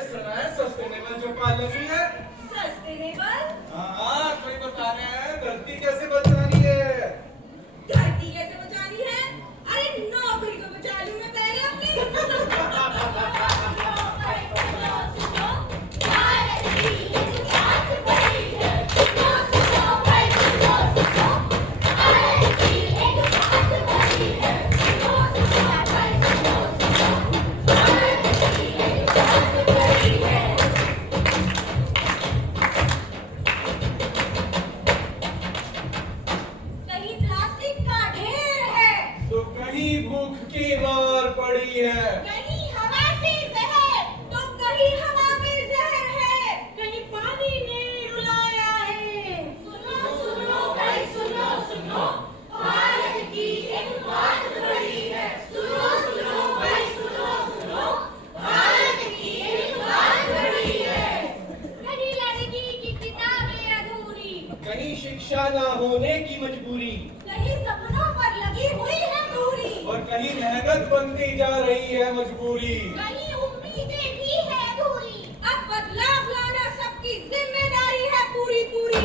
सुना है सस्टेनेबल जो कॉलोनी है। सस्टेनेबल? हाँ, कोई बता रहे हैं धरती कैसे बचानी है। धरती कैसे बचानी है? अरे नौकरी को बचा लूं मैं पहले अपनी। कहीं प्लास्टिक का ढेर है, तो कहीं भूख की मार पड़ी है। कहीं हवा से जहर, तो कहीं हवा में जहर है, कहीं पानी ने रुलाया है। सुनो सुनो भाई सुनो सुनो, भारत की एक बात बड़ी है। सुनो सुनो भाई सुनो सुनो, भारत की एक बात बड़ी है। कहीं लड़की की किताबें अधूरी, कहीं शिक्षा ना होने की मजबूरी, कहीं सपनों पर लगी हुई है दूरी, और कहीं मेहनत बनती जा रही है मजबूरी। कहीं उम्मीदें भी है अधूरी। अब बदलाव लाना सबकी जिम्मेदारी है पूरी पूरी।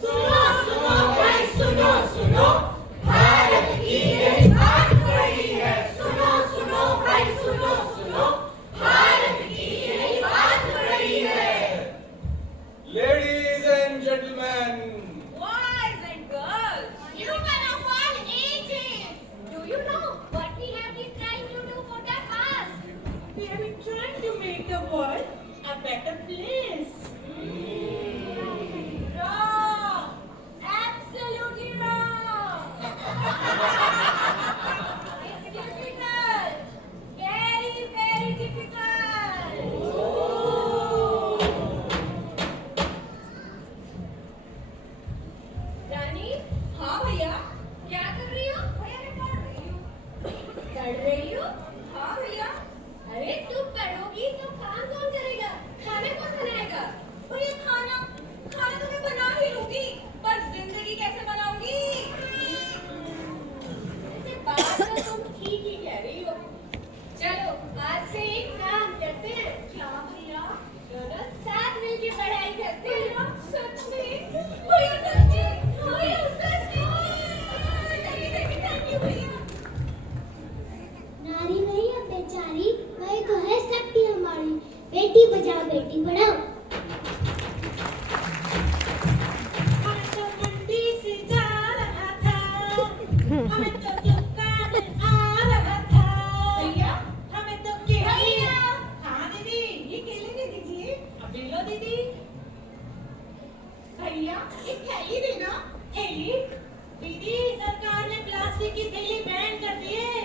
सुनो सुनो भाई सुनो सुनो, भारत की एक बात बड़ी है। सुनो सुनो भाई सुनो सुनो, भारत की एक बात बड़ी है। Ladies and gentlemen, Boys and girls, human of all ages, do you know what we have been trying to do for the past? We have been trying to make the world a better place. Wrong! Absolutely wrong! It's difficult. Very, very difficult. रानी, हाँ भैया, क्या कर रही हो? भैया मैं पढ़ रही हूँ। पढ़ रही हो? हाँ भैया। अरे तू पढ़ोगी तो काम कौन करेगा? खाना कौन बनाएगा? भैया खाना तो मैं बना ही लूंगी, पर जिंदगी कैसे बनाऊंगी? वैसे बात तो तुम ठीक ही कह रही हो। चलो आज से एक काम करते हैं। क्या भैया? दोनों साथ मिलके पढ़ाई करते हैं। सच में? भैया सच में? भैया सच में? थैंक यू भैया। नारी नहीं है बेचारी, वही तो है शक्ति हमारी। बेटी बचाओ बेटी पढ़ाओ। हमें तो मंडी से जा रहा था, हमें तो दुकान आ रहा था। भैया हमें तो केले। हाँ दीदी, ये केले दे दीजिए। अब ले लो दीदी। भैया एक थैली देना। थैली? दीदी सरकार ने प्लास्टिक की थैली बैन कर दी है।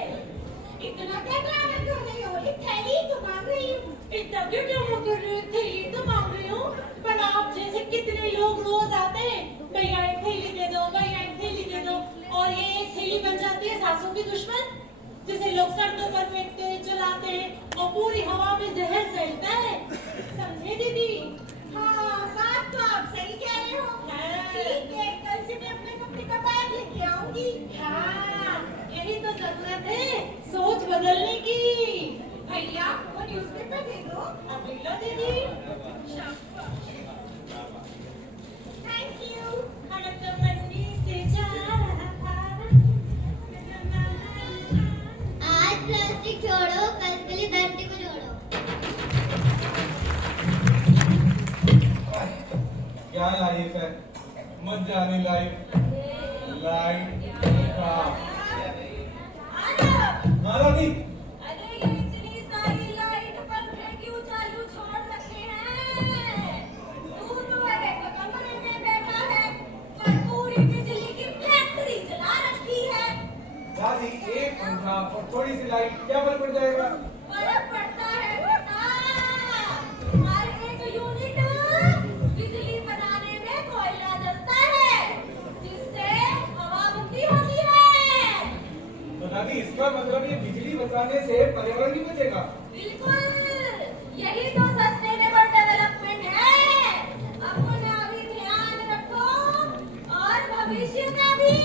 इतना क्या ड्रामा कर रही हो? एक थैली तो मांग रही हूँ। इतना क्यों ड्रामा कर रही हो? थैली तो मांग रही हूँ, पर आप जैसे कितने लोग रोज आते हैं, भैया एक थैली दे दो, भैया एक थैली दे दो, और ये एक थैली बन जाती है सासों की दुश्मन, जिसे लोग सड़कों पर फेंकते हैं, जलाते हैं और पूरी हवा में जहर फैलता है। समझे दीदी? हाँ बात तो आप सही कह रहे हो। ठीक है, कल से मैं अपने कपड़े का बैग लेके आऊंगी। हाँ यही तो जरूरत है, सोच बदलने की। भैया वो न्यूज़पेपर दे दो। अब ले लो दीदी। Thank you. हमें तो मंडी से जा रहा था। आज प्लास्टिक छोड़ो, कल के लिए धरती को जोड़ो। क्या लाइफ है, मत जाने लाइफ। लाइफ का मारा भी। अरे ये इतनी सारी लाइट पंखे क्यों चालू छोड़ रखे हैं? तू तो है कमरे में बैठा है, पर पूरी बिजली की फैक्ट्री चला रखी है। दादी एक पंखा और थोड़ी सी लाइट क्या फर्क पड़ जाएगा। फर्क पड़ता है बेटा। हर एक यूनिट बिजली बनाने में कोयला जलता है, जिससे हवा बनती होती है। तो दादी इसका मतलब ये बिजली बचाने से पर्यावरण नहीं बचेगा। बिल्कुल, यही तो सस्टेनेबल डेवलपमेंट है। अपना भी ध्यान रखो और भविष्य का भी।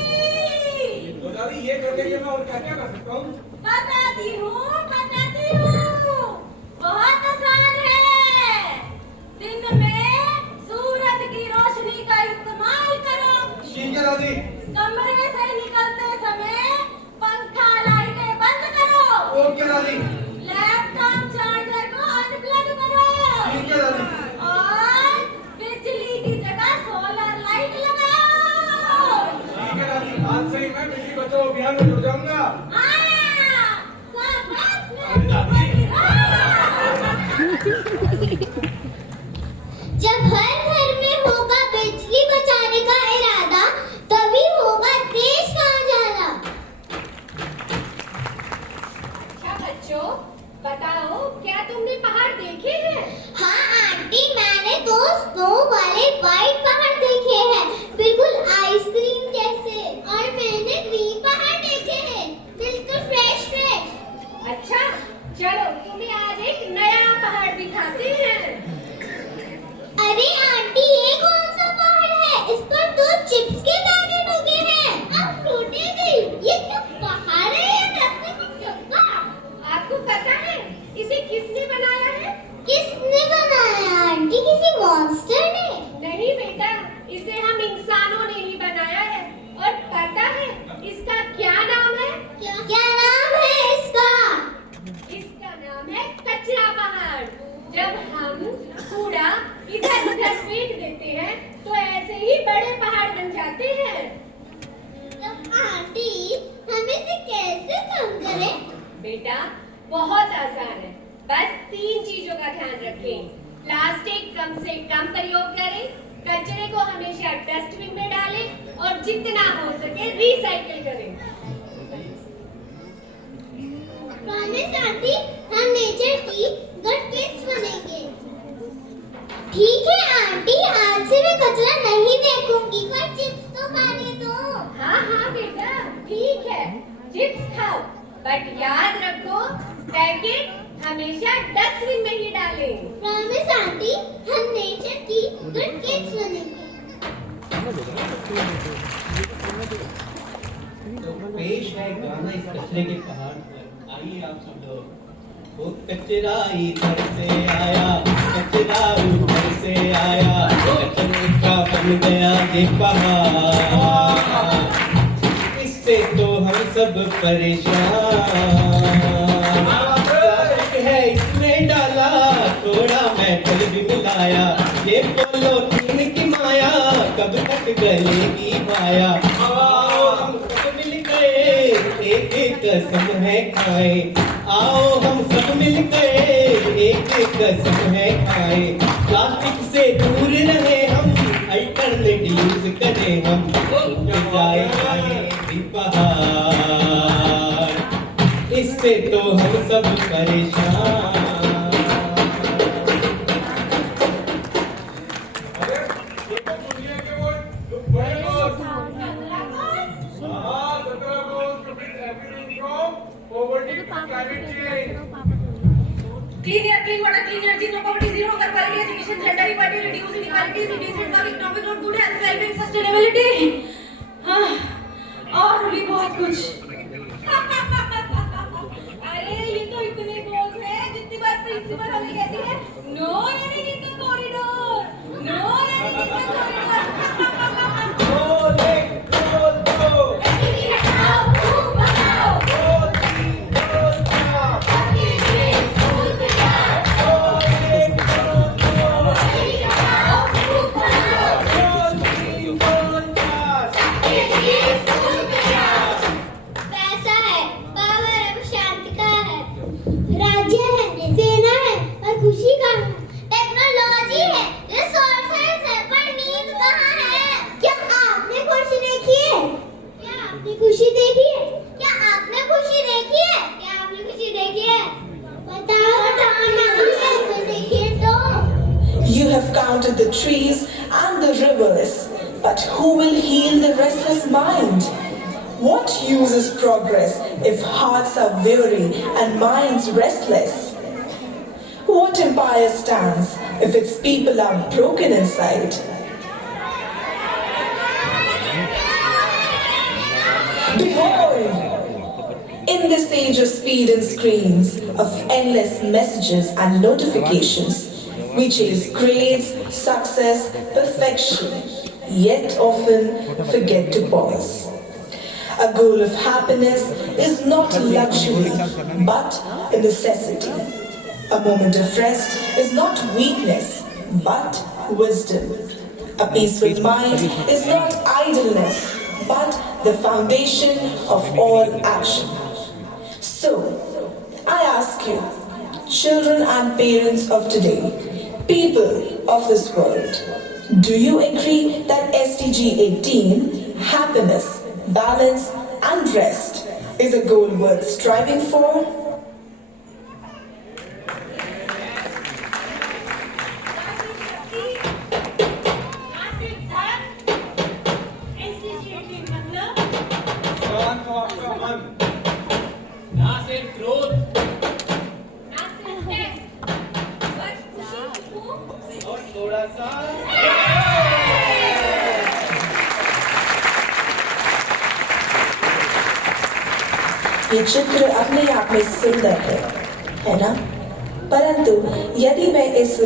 तो दादी ये करने के लिए मैं और क्या क्या कर सकता हूँ? बताती हूँ, बता अभियान में जुड़ जाऊंगा। जब हर घर में होगा बिजली बचाने का इरादा, तभी होगा देश का उजाला। अच्छा बच्चों, बताओ क्या तुमने पहाड़ देखे हैं? हाँ आंटी, मैंने तो स्नो वाले व्हाइट पहाड़ देखे हैं, बिल्कुल आइसक्रीम जैसे। और मैंने ग्रीन पहाड़ देखे हैं, बिल्कुल फ्रेश फ्रेश। अच्छा, चलो तुम्हें आज एक नया पहाड़ दिखाते हैं। अरे आंटी, ये कौन सा पहाड़ है? इस पर तो चिप्स के पैकेट उगे हैं। अब टूटेगी। ये क्या पहाड़ है या रास्ते में चक्का? आपको पता है इसे किसने बनाया है? किसने बनाया आंटी? किसी मॉन्स्टर ने? नहीं बेटा, इसे हम इंसानों ने ही बनाया है। और पता है इसका क्या नाम है? क्या नाम है इसका? इसका नाम है कचरा पहाड़। जब हम कूड़ा इधर उधर फेंक देते हैं तो ऐसे ही बड़े पहाड़ बन जाते हैं। तो आंटी, हम इसे कैसे कम करें? बेटा बहुत आसान है, बस 3 चीजों का ध्यान रखें। प्लास्टिक कम से कम प्रयोग करें, कचरे को हमेशा डस्टबिन में डालें और जितना हो सके रिसाइकिल करें। प्रॉमिस आंटी, हम नेचर की गुड किड्स बनेंगे। ठीक है आंटी, आज से मैं कचरा नहीं फेंकूंगी, पर चिप्स तो खाने दो। हाँ हाँ बेटा, ठीक है, चिप्स खाओ, बट याद रखो पैकेट हमेशा डस्टबिन में ही डालें। प्रॉमिस आंटी, हम नेचर की गुड किड्स बनेंगे। तो पेश है गाना इस कचरे के पहाड़ पर। आइए आप सब लोग। वो कचरा इधर से आया, कचरा उधर से आया, कचरे का बन गया ये पहाड़। इससे तो हम सब परेशान। प्लास्टिक है इसमें डाला, थोड़ा मेटल भी मिलाया, ये पॉलीथीन की माया कब तक गलेगी माया। आओ हम सब मिल गए, एक एक कसम है खाए। आओ हम सब मिल गए, एक एक कसम है खाए। प्लास्टिक से दूर रहे हम, अल्टरनेटिव यूज करें हम, उठ जाएगा ये पहाड़। इससे तो हम सब परेशान। अरे देखो दुनिया के वो बड़े बॉस। हाँ, 17 goals to fix everything from poverty to climate change. Clean air, clean water, clean energy, no poverty, zero hunger, quality education, gender equality, reduce inequalities, decent work, economic growth, good health, well-being, sustainability. और भी बहुत कुछ। अरे ये तो इतने goals हैं जितनी बार प्रिंसिपल हमें कहती है no running in the corridor, no running in the corridor. पैसा है, पावर है, शांति का है, राज्य है, सेना है, और खुशी का है, टेक्नोलॉजी है, रिसोर्सेज है, पर नींद कहाँ है? क्या आपने खुशी देखी है? क्या आपने खुशी देखी है? क्या आपने खुशी देखी है? क्या आपने खुशी देखी है? बताओ बताओ, देखिए तो। You have counted the trees and the rivers, but who will heal the restless mind? What use is progress if hearts are weary and minds restless? What empire stands if its people are broken inside? Behold! In this age of speed and screens, of endless messages and notifications, we chase grades, success, perfection, yet often forget to pause. A goal of happiness is not a luxury, but a necessity. A moment of rest is not weakness, but wisdom. A peaceful mind is not idleness, but the foundation of all action. So, I ask you, children and parents of today, people of this world, do you agree that SDG 18, happiness, balance and rest, is a goal worth striving for? शांत हो आपका मन ना सिर्फ क्रोध और थोड़ा सा ये चित्र अपने आप में सुंदर है ना? परंतु यदि मैं इस